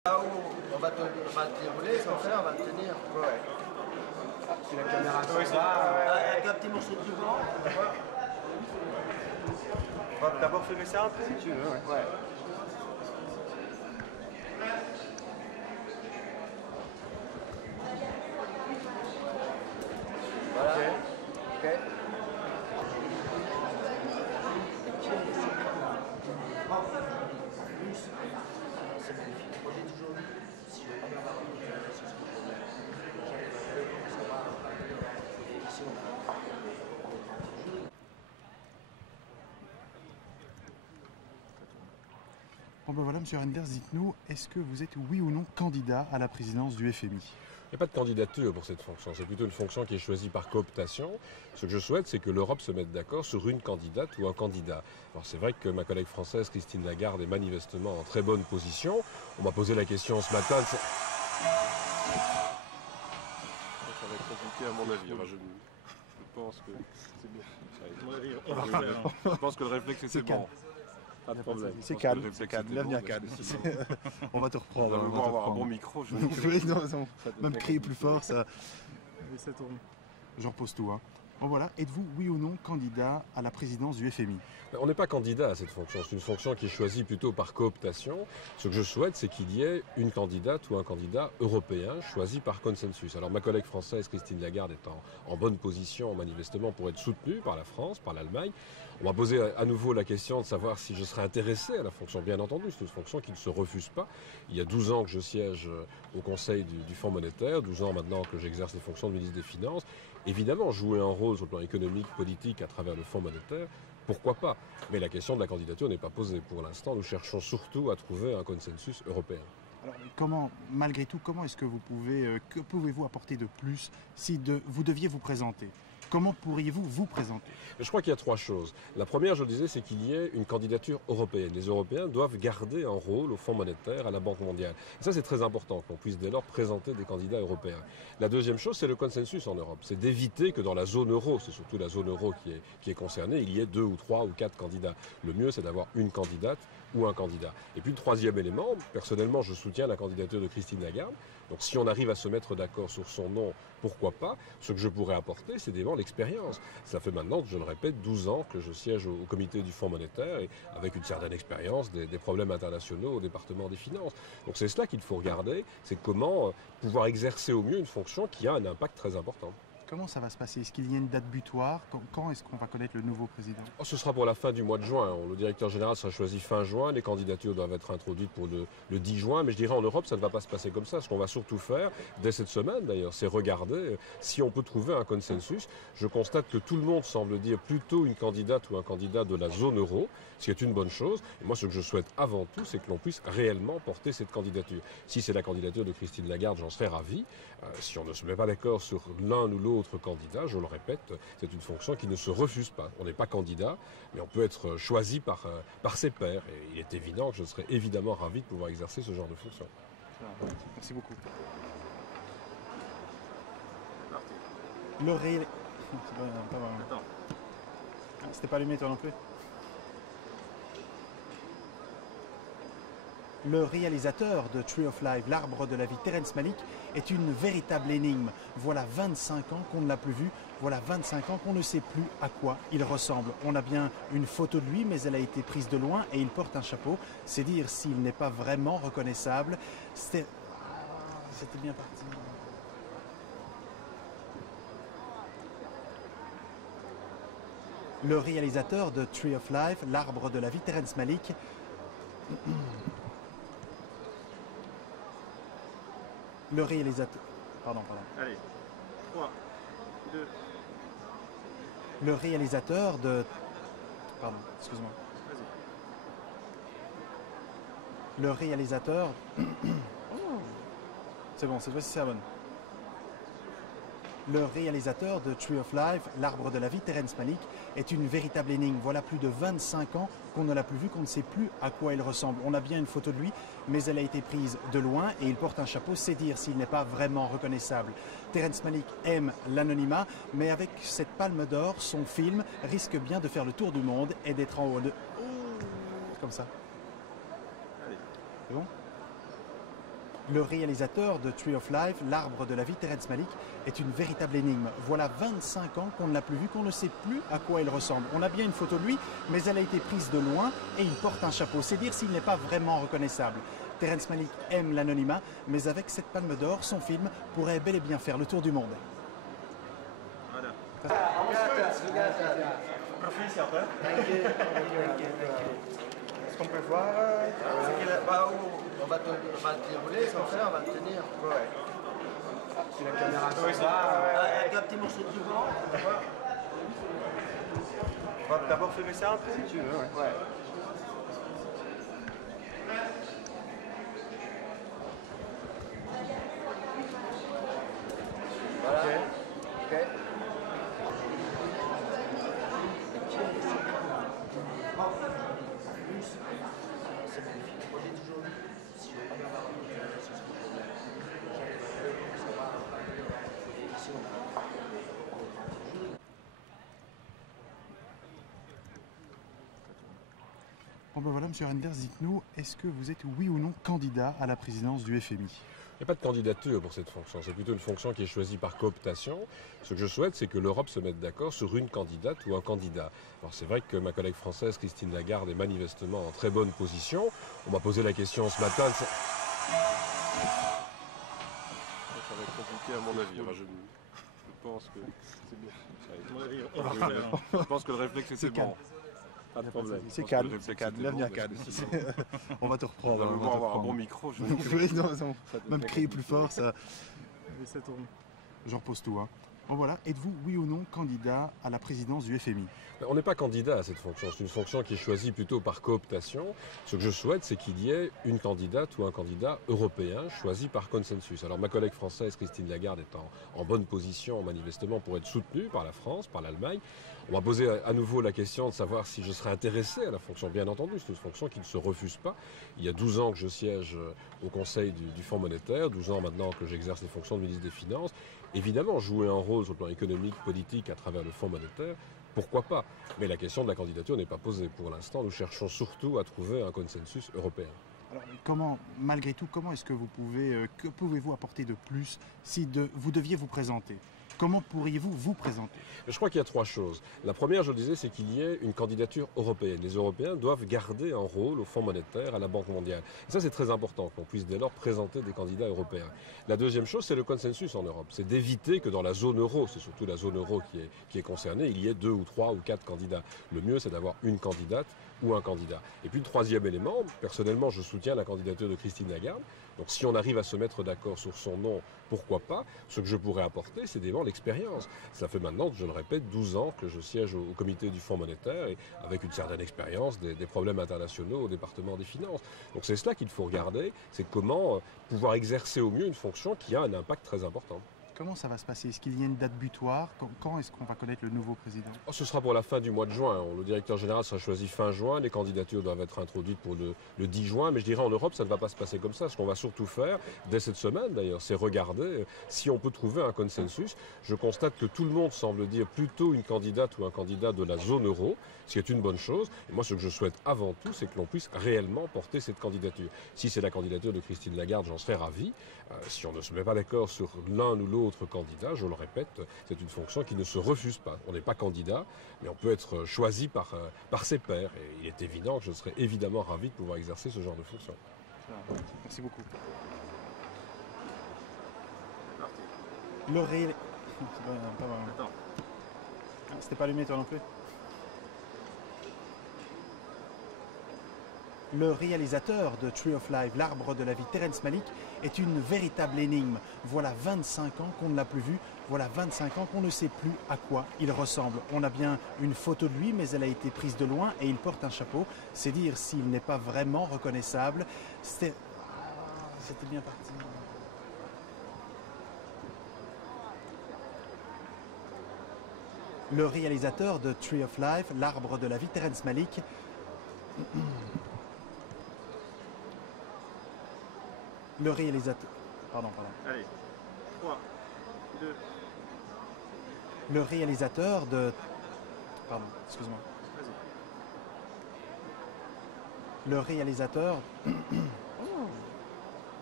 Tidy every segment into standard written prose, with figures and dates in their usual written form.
Là où on va te dérouler, sans faire, on va te tenir. Ouais. Ah, si la caméra oui, s'en va, avec un petit morceau de ruban. On va d'abord filmer ça un peu si tu veux. Ouais. Voilà. Ok. C'est magnifique. On dit toujours, si je reviens avoir une c'est ce que je veux. J'arrive à faire pour savoir. Et ici, on a. Bon ben voilà, Monsieur Renders, dites-nous, est-ce que vous êtes oui ou non candidat à la présidence du FMI? Il n'y a pas de candidature pour cette fonction, c'est plutôt une fonction qui est choisie par cooptation. Ce que je souhaite, c'est que l'Europe se mette d'accord sur une candidate ou un candidat. Alors c'est vrai que ma collègue française, Christine Lagarde, est manifestement en très bonne position. On m'a posé la question ce matin. Ça va être compliqué à mon avis. Je pense que c'est bien. Je pense que le réflexe était bon. Pas de problème. C'est calme, c'est calme. Bienvenue à Cannes. On va te reprendre. On va avoir un bon micro. Oui, non, même crier plus fort, ça tourne. Je repose tout. Bon voilà, êtes-vous oui ou non candidat à la présidence du FMI? On n'est pas candidat à cette fonction, c'est une fonction qui est choisie plutôt par cooptation. Ce que je souhaite, c'est qu'il y ait une candidate ou un candidat européen choisi par consensus. Alors ma collègue française, Christine Lagarde, est en bonne position manifestement pour être soutenue par la France, par l'Allemagne. On m'a posé à nouveau la question de savoir si je serais intéressé à la fonction. Bien entendu, c'est une fonction qui ne se refuse pas. Il y a 12 ans que je siège au Conseil du Fonds monétaire, 12 ans maintenant que j'exerce les fonctions de ministre des Finances. Évidemment, jouer un rôle sur le plan économique, politique à travers le Fonds monétaire, pourquoi pas? Mais la question de la candidature n'est pas posée. Pour l'instant, nous cherchons surtout à trouver un consensus européen. Alors comment, malgré tout, comment est-ce que vous pouvez, que pouvez-vous apporter de plus si vous deviez vous présenter? Comment pourriez-vous vous présenter? Je crois qu'il y a trois choses. La première, je le disais, c'est qu'il y ait une candidature européenne. Les Européens doivent garder un rôle au Fonds monétaire, à la Banque mondiale. Et ça, c'est très important qu'on puisse dès lors présenter des candidats européens. La deuxième chose, c'est le consensus en Europe. C'est d'éviter que dans la zone euro, c'est surtout la zone euro qui est concernée, il y ait 2 ou 3 ou 4 candidats. Le mieux, c'est d'avoir une candidate ou un candidat. Et puis le troisième élément, personnellement, je soutiens la candidature de Christine Lagarde. Donc si on arrive à se mettre d'accord sur son nom, pourquoi pas? Ce que je pourrais apporter, c'est évidemment l'expérience. Ça fait maintenant, je le répète, 12 ans que je siège au comité du Fonds monétaire et avec une certaine expérience des problèmes internationaux au département des finances. Donc c'est cela qu'il faut regarder, c'est comment pouvoir exercer au mieux une fonction qui a un impact très important. Comment ça va se passer? Est-ce qu'il y a une date butoir? Quand est-ce qu'on va connaître le nouveau président? Ce sera pour la fin du mois de juin. Le directeur général sera choisi fin juin. Les candidatures doivent être introduites pour le 10 juin. Mais je dirais en Europe, ça ne va pas se passer comme ça. Ce qu'on va surtout faire, dès cette semaine d'ailleurs, c'est regarder si on peut trouver un consensus. Je constate que tout le monde semble dire plutôt une candidate ou un candidat de la zone euro, ce qui est une bonne chose. Et moi, ce que je souhaite avant tout, c'est que l'on puisse réellement porter cette candidature. Si c'est la candidature de Christine Lagarde, j'en serais ravi. Si on ne se met pas d'accord sur l'un ou l'autre candidat, je le répète, c'est une fonction qui ne se refuse pas. On n'est pas candidat, mais on peut être choisi par ses pairs. Et il est évident que je serais évidemment ravi de pouvoir exercer ce genre de fonction. Merci beaucoup. Le réel... Attends. C'était pas allumé toi non plus? Le réalisateur de Tree of Life, l'arbre de la vie, Terrence Malick, est une véritable énigme. Voilà 25 ans qu'on ne l'a plus vu, voilà 25 ans qu'on ne sait plus à quoi il ressemble. On a bien une photo de lui, mais elle a été prise de loin et il porte un chapeau. C'est dire s'il n'est pas vraiment reconnaissable. C'était bien parti. Le réalisateur de Tree of Life, l'arbre de la vie, Terrence Malick, le réalisateur... Pardon. Allez, 3, 2... Le réalisateur de... Pardon, excuse-moi. Vas-y. Le réalisateur... C'est bon, cette fois-ci c'est la bonne. Le réalisateur de Tree of Life, l'arbre de la vie, Terrence Malick, est une véritable énigme. Voilà plus de 25 ans qu'on ne l'a plus vu, qu'on ne sait plus à quoi il ressemble. On a bien une photo de lui, mais elle a été prise de loin et il porte un chapeau, c'est dire s'il n'est pas vraiment reconnaissable. Terrence Malick aime l'anonymat, mais avec cette palme d'or, son film risque bien de faire le tour du monde et d'être en haut de... Comme ça. Allez. C'est bon? Le réalisateur de Tree of Life, l'arbre de la vie, Terrence Malick, est une véritable énigme. Voilà 25 ans qu'on ne l'a plus vu, qu'on ne sait plus à quoi il ressemble. On a bien une photo de lui, mais elle a été prise de loin et il porte un chapeau. C'est dire s'il n'est pas vraiment reconnaissable. Terrence Malick aime l'anonymat, mais avec cette palme d'or, son film pourrait bel et bien faire le tour du monde. Voilà. Professeur, hein? Est-ce qu'on peut voir On va te dérouler, comme ça, on va te tenir. Ouais. Si la caméra Oui, s'en va, avec un petit morceau de ruban. On va d'abord filmer ça un peu si tu veux. Ouais. Voilà. Ok. C'est magnifique. Moi, j'ai toujours dit, si je veux avoir un problème, c'est ce problème. J'arrive à savoir, et ici, on a. Bon ben voilà, M. Renders, dites-nous, est-ce que vous êtes oui ou non candidat à la présidence du FMI? Il n'y a pas de candidature pour cette fonction, c'est plutôt une fonction qui est choisie par cooptation. Ce que je souhaite, c'est que l'Europe se mette d'accord sur une candidate ou un candidat. Alors c'est vrai que ma collègue française, Christine Lagarde, est manifestement en très bonne position. On m'a posé la question ce matin. Ça va être compliqué à mon avis. Enfin, je pense que c'est bien. Je pense que le réflexe était bon. Pas de problème. C'est calme, bienvenue à Cannes. On va te reprendre. On va avoir un bon micro. Oui, non, même crier plus fort, ça tourne. Je repose tout. Hein. Bon voilà, êtes-vous oui ou non candidat à la présidence du FMI? On n'est pas candidat à cette fonction, c'est une fonction qui est choisie plutôt par cooptation. Ce que je souhaite, c'est qu'il y ait une candidate ou un candidat européen choisi par consensus. Alors ma collègue française, Christine Lagarde, est en bonne position manifestement pour être soutenue par la France, par l'Allemagne. On m'a posé à nouveau la question de savoir si je serais intéressé à la fonction. Bien entendu, c'est une fonction qui ne se refuse pas. Il y a 12 ans que je siège au Conseil du Fonds monétaire, 12 ans maintenant que j'exerce les fonctions de ministre des Finances. Évidemment, jouer un rôle sur le plan économique, politique à travers le Fonds monétaire, pourquoi pas? Mais la question de la candidature n'est pas posée. Pour l'instant, nous cherchons surtout à trouver un consensus européen. Alors, comment, malgré tout, comment est-ce que vous pouvez, que pouvez-vous apporter de plus si vous deviez vous présenter? Comment pourriez-vous vous présenter? Je crois qu'il y a trois choses. La première, je le disais, c'est qu'il y ait une candidature européenne. Les Européens doivent garder un rôle au Fonds monétaire, à la Banque mondiale. Et ça, c'est très important qu'on puisse dès lors présenter des candidats européens. La deuxième chose, c'est le consensus en Europe. C'est d'éviter que dans la zone euro, c'est surtout la zone euro qui est concernée, il y ait 2 ou 3 ou 4 candidats. Le mieux, c'est d'avoir une candidate ou un candidat. Et puis le troisième élément, personnellement, je soutiens la candidature de Christine Lagarde. Donc si on arrive à se mettre d'accord sur son nom, pourquoi pas? Ce que je pourrais apporter, c'est évidemment l'expérience. Ça fait maintenant, je le répète, 12 ans que je siège au comité du Fonds monétaire et avec une certaine expérience des problèmes internationaux au département des finances. Donc c'est cela qu'il faut regarder, c'est comment pouvoir exercer au mieux une fonction qui a un impact très important. Comment ça va se passer? Est-ce qu'il y a une date butoir? Quand est-ce qu'on va connaître le nouveau président? Ce sera pour la fin du mois de juin. Le directeur général sera choisi fin juin. Les candidatures doivent être introduites pour le 10 juin. Mais je dirais en Europe, ça ne va pas se passer comme ça. Ce qu'on va surtout faire, dès cette semaine d'ailleurs, c'est regarder si on peut trouver un consensus. Je constate que tout le monde semble dire plutôt une candidate ou un candidat de la zone euro, ce qui est une bonne chose. Et moi, ce que je souhaite avant tout, c'est que l'on puisse réellement porter cette candidature. Si c'est la candidature de Christine Lagarde, j'en serais ravi. Si on ne se met pas d'accord sur l'un ou l'autre candidat, je le répète, c'est une fonction qui ne se refuse pas. On n'est pas candidat, mais on peut être choisi par ses pairs. Et il est évident que je serais évidemment ravi de pouvoir exercer ce genre de fonction. Merci beaucoup. Parti. Le réel... Attends. C'était pas allumé toi non plus? Le réalisateur de Tree of Life, l'arbre de la vie, Terrence Malick, est une véritable énigme. Voilà 25 ans qu'on ne l'a plus vu, voilà 25 ans qu'on ne sait plus à quoi il ressemble. On a bien une photo de lui, mais elle a été prise de loin et il porte un chapeau. C'est dire s'il n'est pas vraiment reconnaissable. C'était bien parti. Le réalisateur de Tree of Life, l'arbre de la vie, Terrence Malick, le réalisateur... Pardon. Allez. 3, 2. Le réalisateur de... Pardon, excuse-moi. Vas-y. Le réalisateur...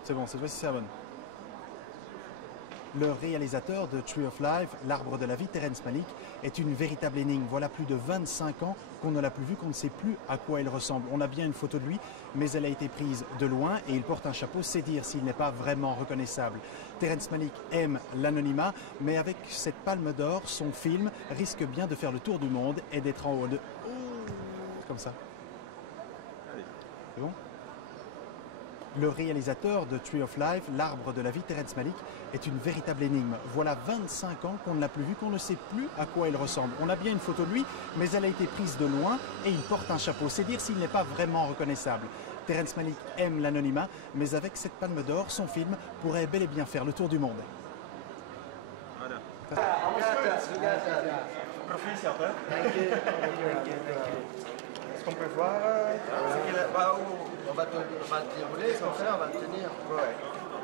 C'est bon, cette fois-ci c'est la bonne. Le réalisateur de Tree of Life, l'arbre de la vie, Terrence Malick, est une véritable énigme. Voilà plus de 25 ans qu'on ne l'a plus vu, qu'on ne sait plus à quoi il ressemble. On a bien une photo de lui, mais elle a été prise de loin et il porte un chapeau, c'est dire s'il n'est pas vraiment reconnaissable. Terrence Malick aime l'anonymat, mais avec cette palme d'or, son film risque bien de faire le tour du monde et d'être en haut de... Comme ça. Allez. C'est bon ? Le réalisateur de Tree of Life, l'arbre de la vie, Terrence Malick, est une véritable énigme. Voilà 25 ans qu'on ne l'a plus vu, qu'on ne sait plus à quoi il ressemble. On a bien une photo de lui, mais elle a été prise de loin et il porte un chapeau. C'est dire s'il n'est pas vraiment reconnaissable. Terrence Malick aime l'anonymat, mais avec cette palme d'or, son film pourrait bel et bien faire le tour du monde. Voilà. Est-ce qu'on peut voir on va te dérouler, comme ça on va le tenir. Ouais.